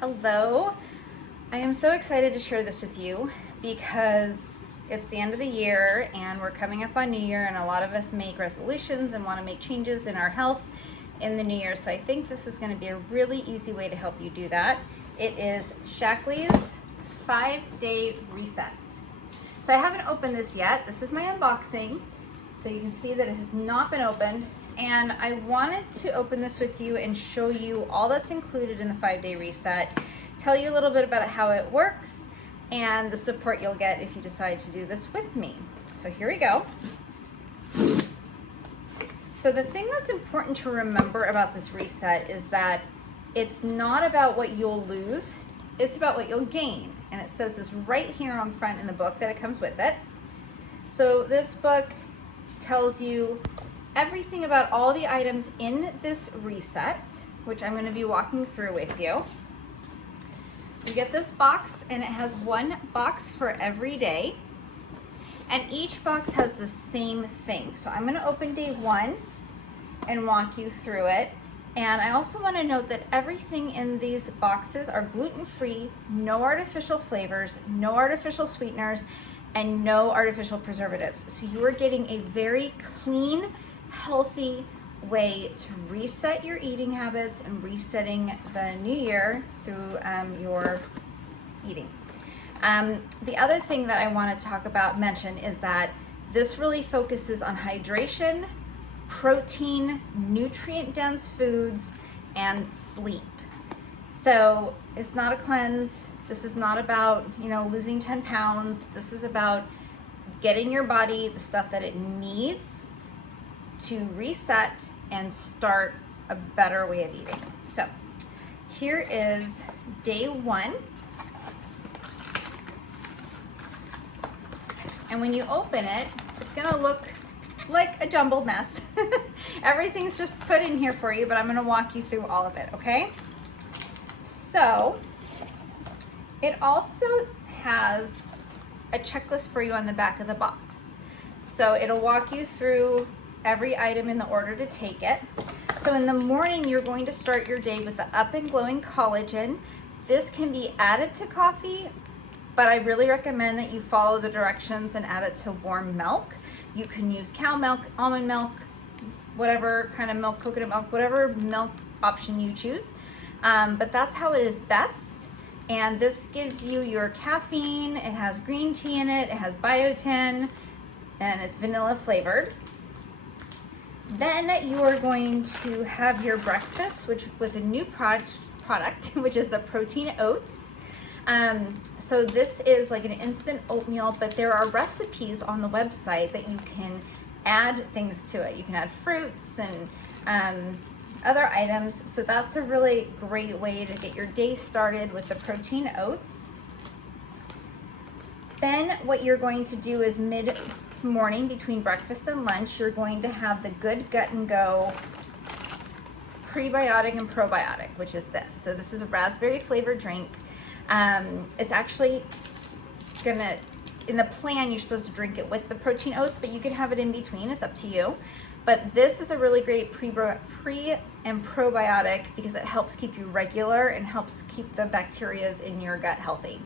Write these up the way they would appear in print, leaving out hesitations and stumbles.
Hello. I am so excited to share this with you because it's the end of the year and we're coming up on New Year, and a lot of us make resolutions and want to make changes in our health in the new year. So I think this is going to be a really easy way to help you do that. It is Shaklee's 5-day reset. So I haven't opened this yet. This is my unboxing. So you can see that it has not been opened. And I wanted to open this with you and show you all that's included in the 5-day reset, tell you a little bit about how it works and the support you'll get if you decide to do this with me. So here we go. So the thing that's important to remember about this reset is that it's not about what you'll lose, it's about what you'll gain. And it says this right here on front in the book that it comes with it. So this book tells you everything about all the items in this reset, which I'm going to be walking through with you. You get this box, and it has one box for every day, and each box has the same thing. So I'm going to open day 1 and walk you through it. And I also want to note that everything in these boxes are gluten-free, no artificial flavors, no artificial sweeteners, and no artificial preservatives. So you are getting a very clean, healthy way to reset your eating habits and resetting the new year through your eating. The other thing that I want to mention is that this really focuses on hydration, protein, nutrient-dense foods, and sleep. So it's not a cleanse. This is not about, losing 10 pounds. This is about getting your body the stuff that it needs to reset and start a better way of eating. So here is day 1. And when you open it, it's gonna look like a jumbled mess. Everything's just put in here for you, but I'm gonna walk you through all of it, okay? So it also has a checklist for you on the back of the box. So it'll walk you through every item in the order to take it. So in the morning, you're going to start your day with the Up and Glowing Collagen. This can be added to coffee, but I really recommend that you follow the directions and add it to warm milk. You can use cow milk, almond milk, whatever kind of milk, coconut milk, whatever milk option you choose. But that's how it is best. And this gives you your caffeine. It has green tea in it. It has biotin, and it's vanilla flavored. Then you are going to have your breakfast, with a new product, which is the protein oats. So this is like an instant oatmeal, but there are recipes on the website that you can add things to it. You can add fruits and other items. So that's a really great way to get your day started with the protein oats. Then what you're going to do is mid-morning between breakfast and lunch, you're going to have the Good Gut and Go prebiotic and probiotic, which is this. So this is a raspberry flavored drink. It's actually in the plan, you're supposed to drink it with the protein oats, but you can have it in between. It's up to you. But this is a really great pre and probiotic because it helps keep you regular and helps keep the bacteria in your gut healthy.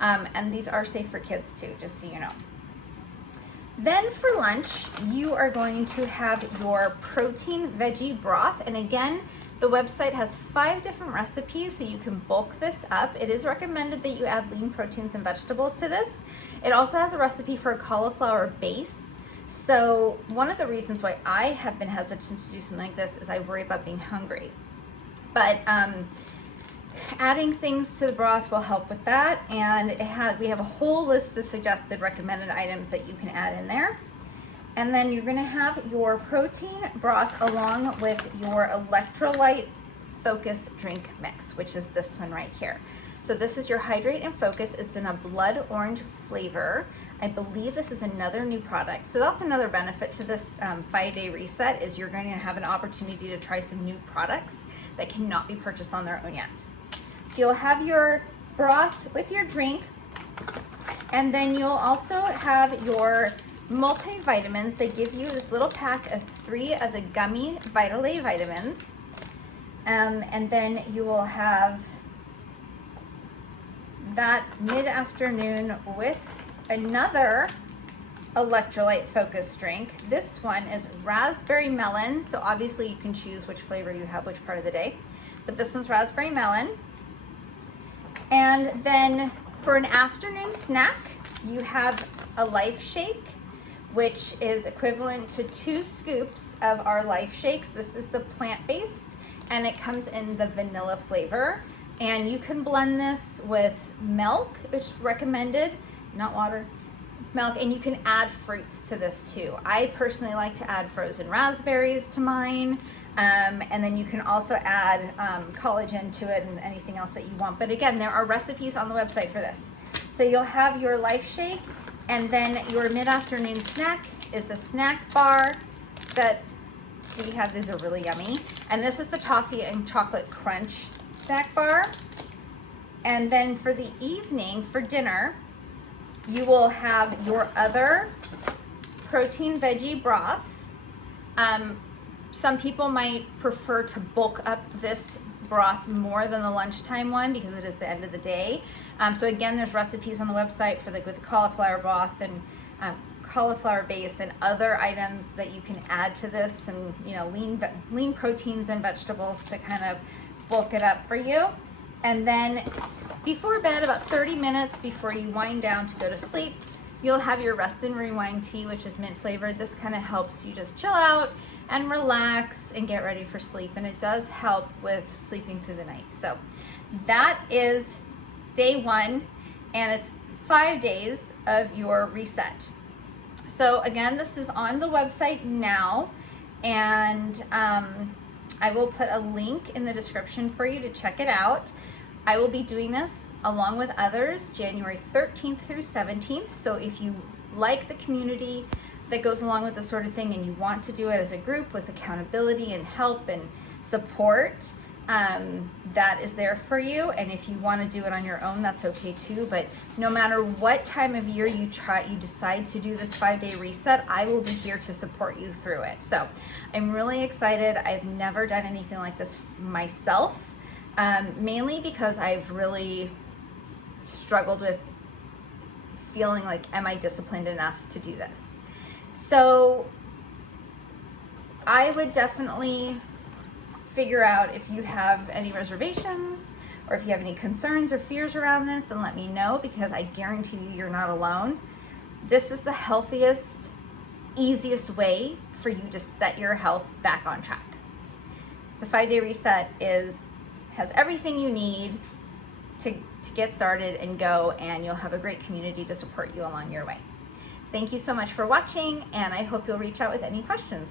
And these are safe for kids too, just so you know. Then for lunch, you are going to have your protein veggie broth. And again, the website has 5 different recipes, so you can bulk this up. It is recommended that you add lean proteins and vegetables to this. It also has a recipe for a cauliflower base. So one of the reasons why I have been hesitant to do something like this is I worry about being hungry. But adding things to the broth will help with that, and we have a whole list of suggested recommended items that you can add in there. And then you're going to have your protein broth along with your electrolyte focus drink mix, which is this one right here. So this is your Hydrate and Focus. It's in a blood orange flavor. I believe this is another new product. So that's another benefit to this 5-day reset, is you're going to have an opportunity to try some new products that cannot be purchased on their own yet. So you'll have your broth with your drink, and then you'll also have your multivitamins. They give you this little pack of 3 of the gummy Vital A vitamins. And then you will have that mid-afternoon with another electrolyte focused drink. This one is raspberry melon, so obviously you can choose which flavor you have which part of the day, but this one's raspberry melon. And then for an afternoon snack, you have a Life Shake, which is equivalent to 2 scoops of our Life Shakes. This is the plant-based, and it comes in the vanilla flavor. And you can blend this with milk, which is recommended, not water, milk, and you can add fruits to this too. I personally like to add frozen raspberries to mine, and then you can also add collagen to it and anything else that you want. But again, there are recipes on the website for this. So you'll have your Life Shake, and then your mid-afternoon snack is a snack bar that we have. These are really yummy. And this is the toffee and chocolate crunch snack bar. And then for the evening, for dinner, you will have your other protein veggie broth. Some people might prefer to bulk up this broth more than the lunchtime one because it is the end of the day. So again, there's recipes on the website for with the cauliflower broth and cauliflower base and other items that you can add to this, and lean proteins and vegetables to kind of bulk it up for you. And then before bed, about 30 minutes before you wind down to go to sleep, you'll have your Rest and Rewind tea, which is mint flavored. This kind of helps you just chill out and relax and get ready for sleep. And it does help with sleeping through the night. So that is day 1, and it's 5 days of your reset. So again, this is on the website now, and I will put a link in the description for you to check it out. I will be doing this along with others January 13th through 17th. So if you like the community that goes along with this sort of thing and you want to do it as a group with accountability and help and support, that is there for you. And if you want to do it on your own, that's okay too. But no matter what time of year you decide to do this 5-day reset, I will be here to support you through it. So I'm really excited. I've never done anything like this myself, mainly because I've really struggled with feeling like, am I disciplined enough to do this? So I would definitely figure out if you have any reservations or if you have any concerns or fears around this, and let me know, because I guarantee you you're not alone. This is the healthiest, easiest way for you to set your health back on track. The 5-day reset has everything you need to get started and go, and you'll have a great community to support you along your way. Thank you so much for watching, and I hope you'll reach out with any questions.